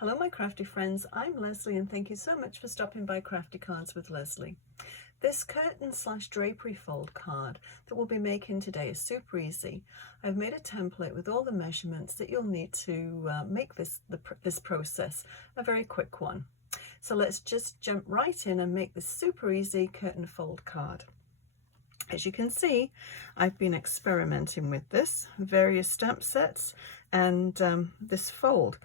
Hello my crafty friends, I'm Lesley and thank you so much for stopping by Crafty Cards with Lesley. This curtain / drapery fold card that we'll be making today is super easy. I've made a template with all the measurements that you'll need to make this process a very quick one. So let's just jump right in and make this super easy curtain fold card. As you can see, I've been experimenting with this, various stamp sets and this fold.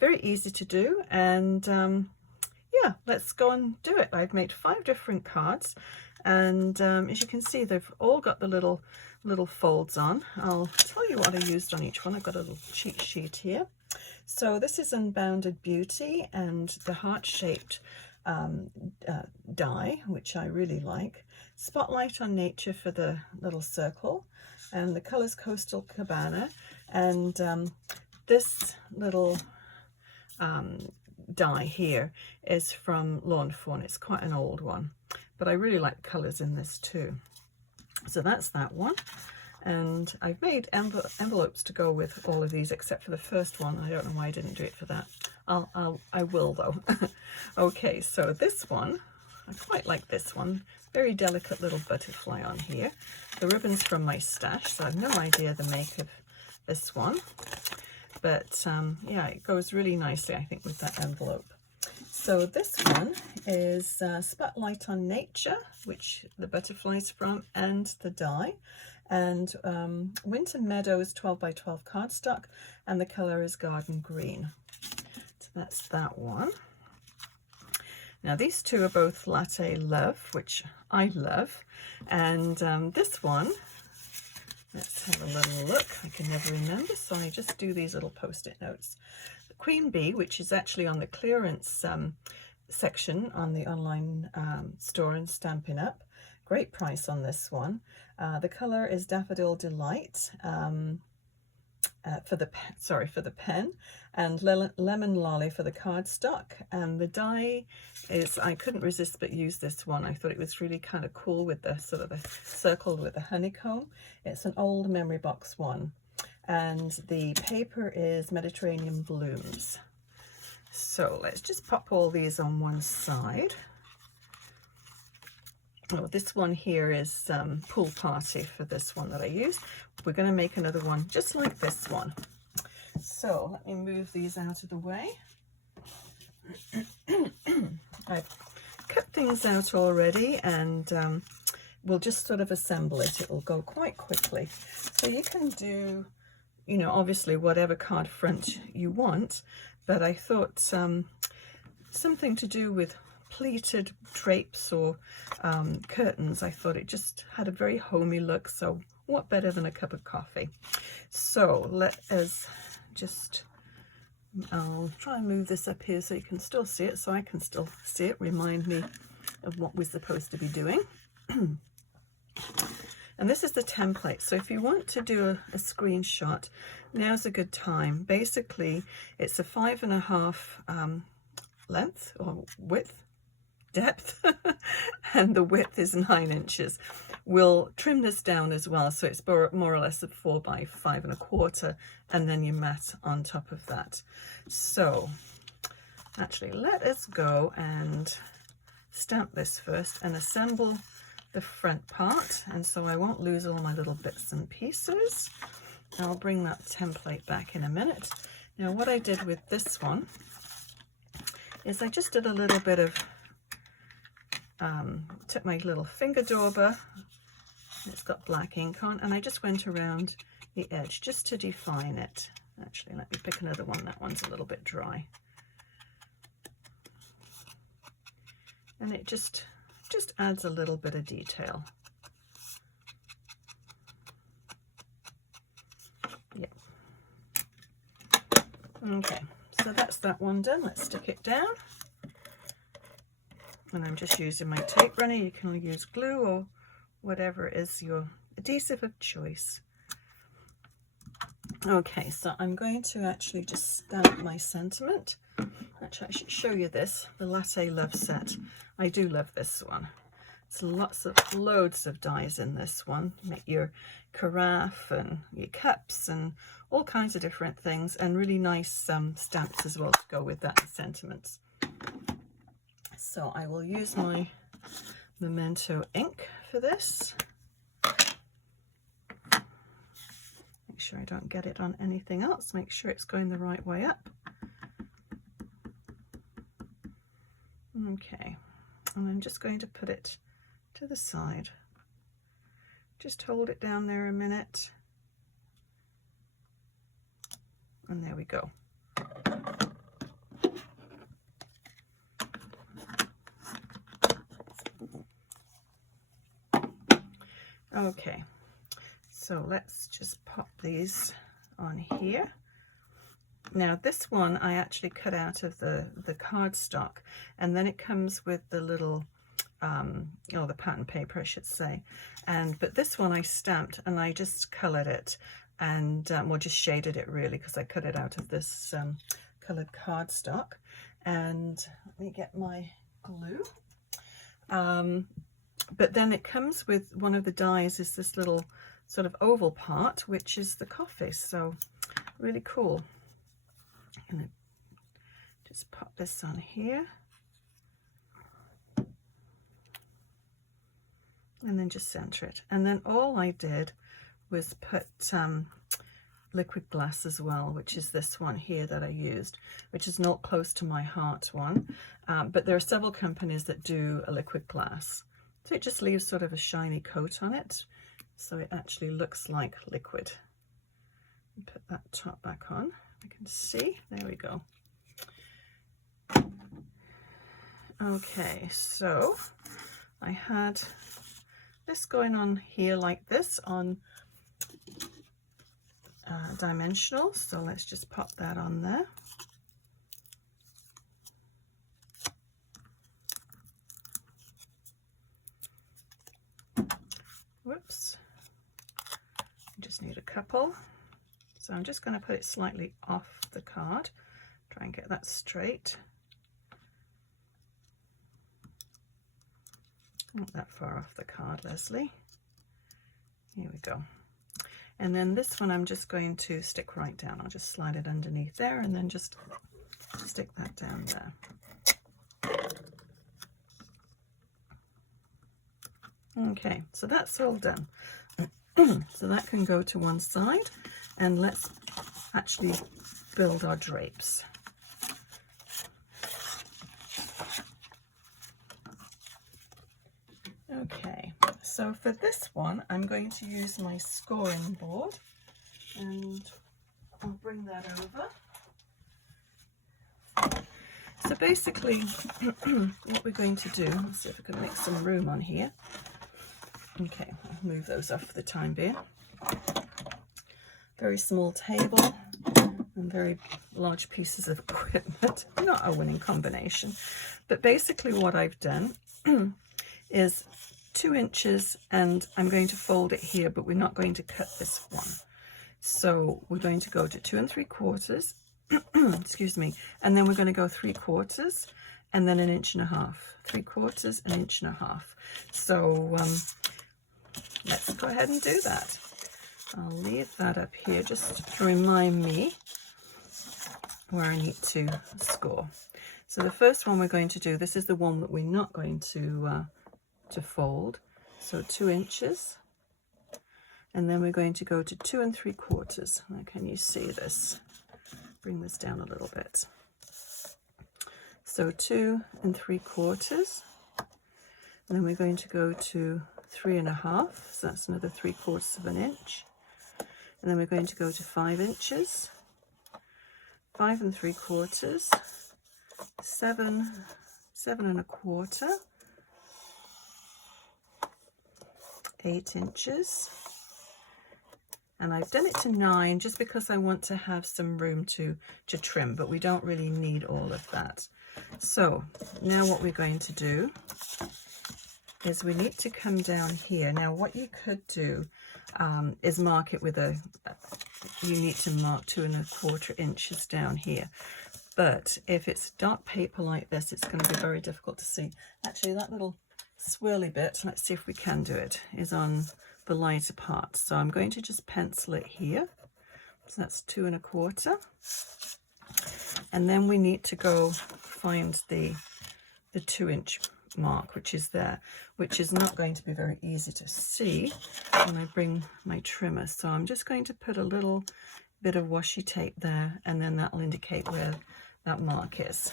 Very easy to do, and yeah, let's go and do it. I've made 5 different cards, and as you can see, they've all got the little folds on. I'll tell you what I used on each one. I've got a little cheat sheet here. So this is Unbounded Beauty and the heart-shaped die, which I really like. Spotlight on Nature for the little circle, and the colors Coastal Cabana, and this little die here is from Lawn Fawn. It's quite an old one, but I really like colours in this too. So that's that one, and I've made envelopes to go with all of these except for the first one. I don't know why I didn't do it for that. I will though. Okay, so this one, I quite like this one. Very delicate little butterfly on here. The ribbon's from my stash, so I have no idea the make of this one. But yeah, it goes really nicely, I think, with that envelope. So this one is Spotlight on Nature, which the butterfly's from, and the die. And Winter Meadows 12 by 12 cardstock, and the color is Garden Green. So that's that one. Now these two are both Latte Love, which I love. And this one, let's have a little look. I can never remember, so I just do these little post-it notes. The Queen Bee, which is actually on the clearance section on the online store and Stampin' Up. Great price on this one. The color is Daffodil Delight for the pen, and Lemon Lolly for the cardstock. And the die is, I couldn't resist but use this one. I thought it was really kind of cool with the sort of the circle with the honeycomb. It's an old memory box one, and the paper is Mediterranean Blooms. So let's just pop all these on one side. Oh, this one here is Pool Party for this one that I used. We're going to make another one just like this one. So let me move these out of the way. I've cut things out already, and we'll just sort of assemble it. It will go quite quickly. So you can do, you know, obviously whatever card front you want, but I thought something to do with pleated drapes or curtains. I thought it just had a very homey look, so what better than a cup of coffee? So let us just, I'll try and move this up here so you can still see it, so I can still see it, remind me of what we're supposed to be doing. And this is the template, so if you want to do a screenshot, now's a good time. Basically it's a 5.5 length or depth and the width is 9 inches. We'll trim this down as well, so it's more or less a 4 by 5.25, and then your mat on top of that. So actually let us go and stamp this first and assemble the front part, and so I won't lose all my little bits and pieces. I'll bring that template back in a minute. Now what I did with this one is I just did a little bit of took my little finger dauber, it's got black ink on, and I just went around the edge just to define it. Actually, let me pick another one. That one's a little bit dry. And it just adds a little bit of detail. Yeah. Okay, so that's that one done. Let's stick it down. And I'm just using my tape runner. You can use glue or whatever is your adhesive of choice. Okay, so I'm going to actually just stamp my sentiment. Actually, I should show you this, the Latte Love set. I do love this one. It's loads of dies in this one. Make your carafe and your cups and all kinds of different things, and really nice stamps as well to go with that, sentiments. So I will use my Memento ink for this. Make sure I don't get it on anything else. Make sure it's going the right way up. Okay, and I'm just going to put it to the side. Just hold it down there a minute. And there we go. Okay, so let's just pop these on here. Now this one I actually cut out of the cardstock, and then it comes with the little the pattern paper, I should say. But this one I stamped, and I just colored it, and well, just shaded it really, because I cut it out of this colored cardstock. And let me get my glue. But then it comes with one of the dies is this little sort of oval part, which is the coffee. So really cool. I'm gonna just pop this on here. And then just center it. And then all I did was put liquid glass as well, which is this one here that I used, which is not close to my heart one. But there are several companies that do a liquid glass. So it just leaves sort of a shiny coat on it. So it actually looks like liquid. Put that top back on. I can see. There we go. Okay, so I had this going on here like this on dimensional. So let's just pop that on there. Whoops. I just need a couple. So I'm just going to put it slightly off the card. Try and get that straight. Not that far off the card, Lesley. Here we go. And then this one I'm just going to stick right down. I'll just slide it underneath there and then just stick that down there. Okay, so that's all done. So that can go to one side, and let's actually build our drapes. Okay, so for this one I'm going to use my scoring board, and I'll bring that over. So basically what we're going to do, let's see if I can make some room on here. Okay, I'll move those off for the time being. Very small table and very large pieces of equipment. Not a winning combination. But basically what I've done is 2 inches, and I'm going to fold it here, but we're not going to cut this one. So we're going to go to 2 3/4, excuse me, and then we're going to go 3/4 and then 1.5 inches, 3/4, 1.5 inches. So let's go ahead and do that. I'll leave that up here just to remind me where I need to score. So the first one we're going to do, this is the one that we're not going to fold. So 2 inches, and then we're going to go to 2 3/4. Now, can you see this? Bring this down a little bit. So 2 3/4, and then we're going to go to 3.5, so that's another 3/4 of an inch, and then we're going to go to 5 inches, 5 3/4, 7 1/4, 8 inches, and I've done it to 9 just because I want to have some room to trim, but we don't really need all of that. So now what we're going to do is we need to come down here. Now what you could do is mark it with you need to mark 2 1/4 inches down here. But if it's dark paper like this, it's going to be very difficult to see. Actually, that little swirly bit, let's see if we can do it, is on the lighter part. So I'm going to just pencil it here. So that's 2 1/4. And then we need to go find the 2-inch mark, which is there, which is not going to be very easy to see when I bring my trimmer. So I'm just going to put a little bit of washi tape there, and then that will indicate where that mark is.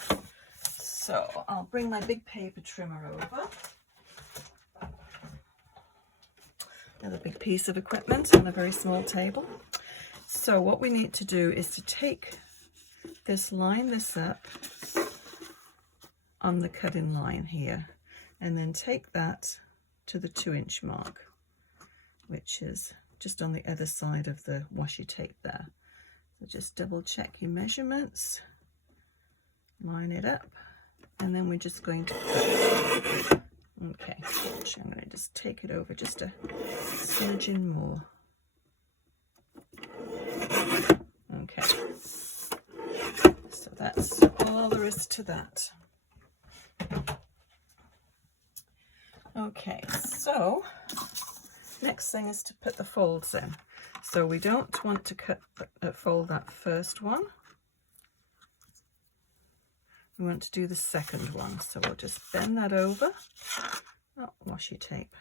So I'll bring my big paper trimmer over. Another big piece of equipment on a very small table. So what we need to do is to take this, line this up on the cutting line here, and then take that to the 2-inch mark, which is just on the other side of the washi tape there. So just double check your measurements, line it up, and then we're just going to cut. Okay, so I'm going to just take it over just a smidgen more. Okay, so that's all there is to that. Okay, so next thing is to put the folds in. So we don't want to fold that first one. We want to do the second one. So we'll just bend that over. Oh, washi tape.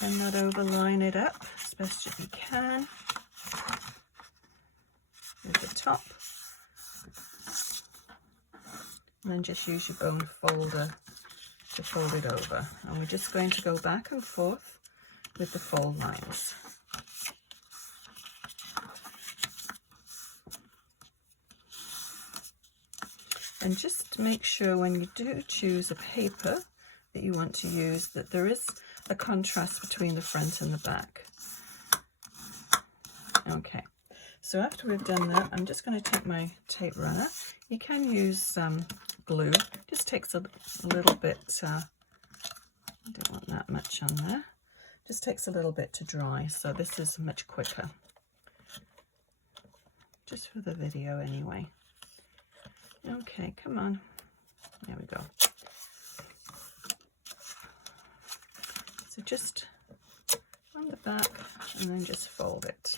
Bend that over, line it up as best as you can with the top. And then just use your bone folder to fold it over. And we're just going to go back and forth with the fold lines. And just make sure when you do choose a paper that you want to use that there is a contrast between the front and the back. Okay, so after we've done that, I'm just going to take my tape runner. You can use glue, just takes a little bit, I don't want that much on there, just takes a little bit to dry, so this is much quicker, just for the video anyway. Okay, come on, there we go. So just on the back and then just fold it.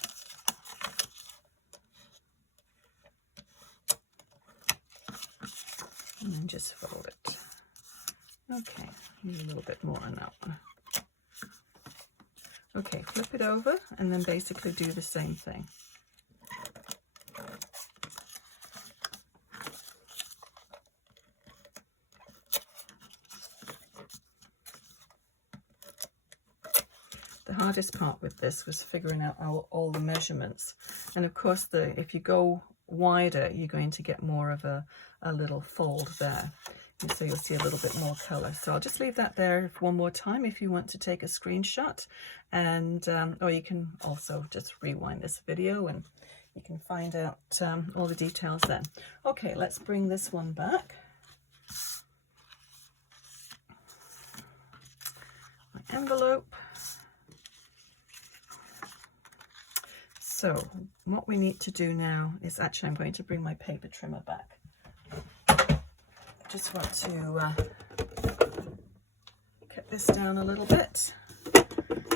And then just fold it. Okay, need a little bit more on that one. Okay, flip it over and then basically do the same thing. The hardest part with this was figuring out all the measurements, and of course if you go wider you're going to get more of a little fold there, and so you'll see a little bit more color. So I'll just leave that there one more time if you want to take a screenshot, and or you can also just rewind this video and you can find out all the details then. Okay, let's bring this one back. My envelope. So what we need to do now is, actually I'm going to bring my paper trimmer back. I just want to cut this down a little bit.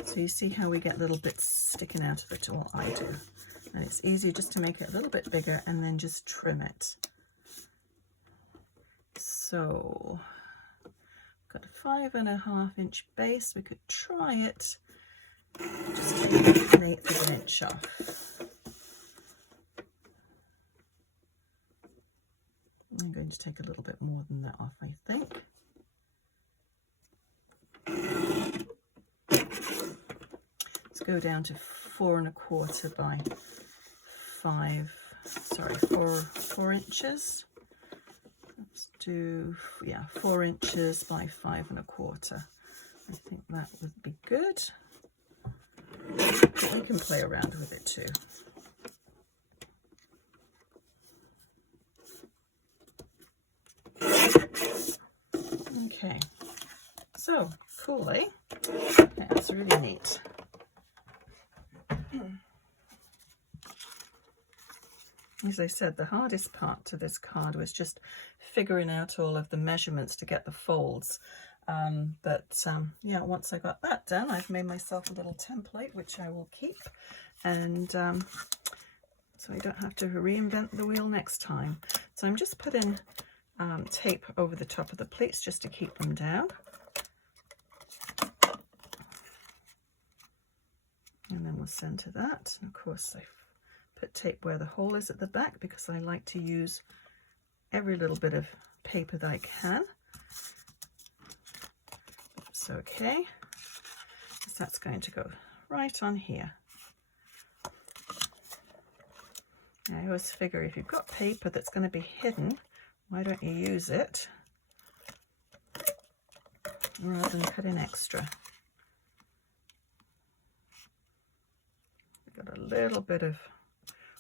So you see how we get little bits sticking out of it, or I do. And it's easy just to make it a little bit bigger and then just trim it. So got a 5.5-inch base. We could try it. Just take 1/8 of an inch off. I'm going to take a little bit more than that off, I think. Let's go down to 4.25 by 4 inches. Let's do, yeah, 4 inches by 5.25. I think that would be good. But we can play around with it too. Okay, so cool, eh? That's really neat. as I said, the hardest part to this card was just figuring out all of the measurements to get the folds. Yeah, once I got that done, I've made myself a little template, which I will keep. And so I don't have to reinvent the wheel next time. So I'm just putting tape over the top of the plates just to keep them down. And then we'll center that. And of course, I put tape where the hole is at the back because I like to use every little bit of paper that I can. It's okay. So that's going to go right on here. I always figure if you've got paper that's going to be hidden, why don't you use it rather than cutting extra? Got a little bit of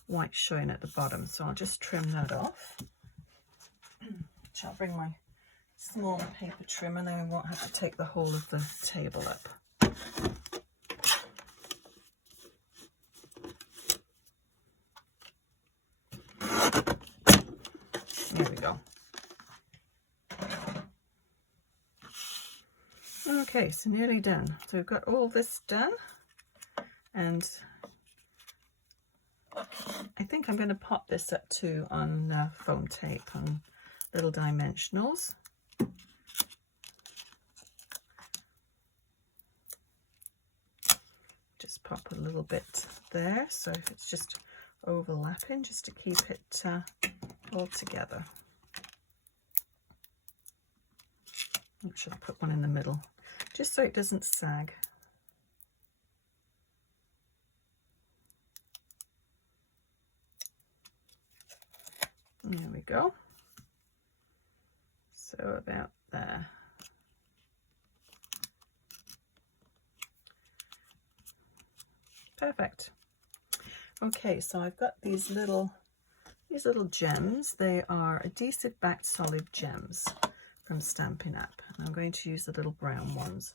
white showing at the bottom, so I'll just trim that off. I'll bring my smaller paper trim and then I won't have to take the whole of the table up. There we go. Okay, so nearly done. So we've got all this done, and I think I'm going to pop this up too on foam tape on little dimensionals. Just pop a little bit there, so if it's just overlapping, just to keep it all together. I should have put one in the middle, just so it doesn't sag. There we go. So about there. Perfect. Okay, so I've got these little gems. They are adhesive backed solid gems from Stampin' Up. And I'm going to use the little brown ones.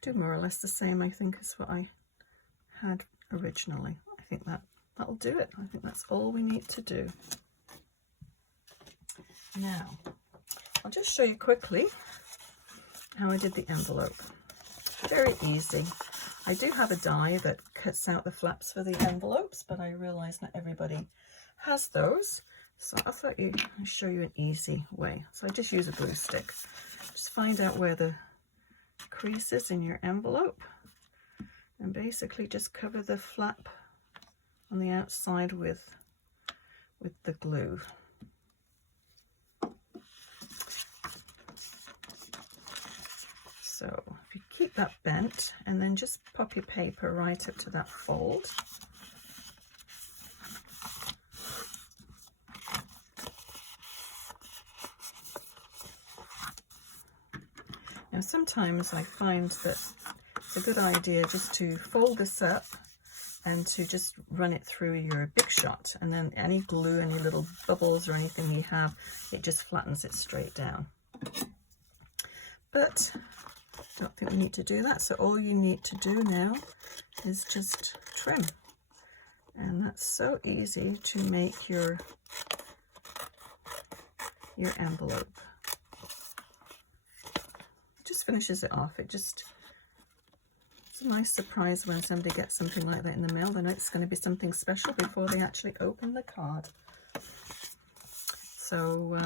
Do more or less the same, I think, as what I had originally. I think that'll do it. I think that's all we need to do. Now, I'll just show you quickly how I did the envelope. Very easy. I do have a die that cuts out the flaps for the envelopes, but I realize not everybody has those. So I thought I'd show you an easy way. So I just use a glue stick. Just find out where the creases in your envelope and basically just cover the flap on the outside with the glue. So if you keep that bent and then just pop your paper right up to that fold. Now sometimes I find that it's a good idea just to fold this up and to just run it through your Big Shot, and then any glue, any little bubbles or anything you have, it just flattens it straight down. But I don't think we need to do that, so all you need to do now is just trim. And that's so easy to make your envelope. It just finishes it off. It's a nice surprise when somebody gets something like that in the mail. They know it's going to be something special before they actually open the card. So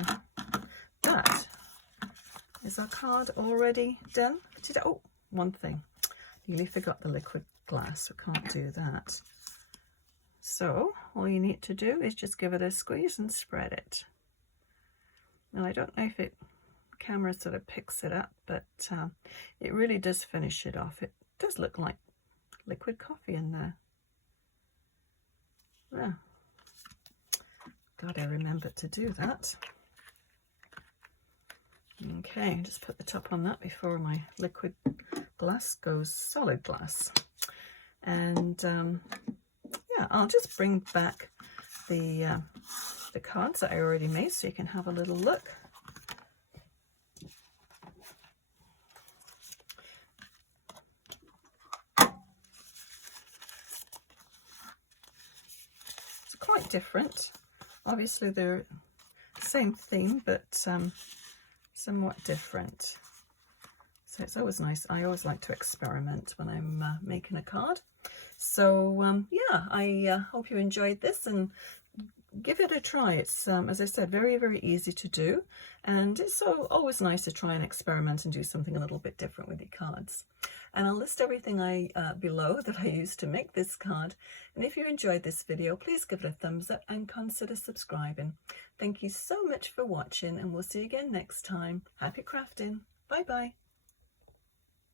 that is our card already done today. Oh, one thing. Nearly forgot the liquid glass. We can't do that. So all you need to do is just give it a squeeze and spread it. And I don't know if the camera sort of picks it up, but it really does finish it off. It does look like liquid coffee in there. Yeah. Glad I remembered to do that. Okay, just put the top on that before my liquid glass goes solid glass. And yeah, I'll just bring back the cards that I already made so you can have a little look. different. Obviously they're same theme, but somewhat different. So it's always nice. I always like to experiment when I'm making a card. So yeah, I hope you enjoyed this and give it a try. It's, as I said, very, very easy to do. And it's always nice to try and experiment and do something a little bit different with your cards. And I'll list everything below that I used to make this card. And if you enjoyed this video, please give it a thumbs up and consider subscribing. Thank you so much for watching, and we'll see you again next time. Happy crafting. Bye bye.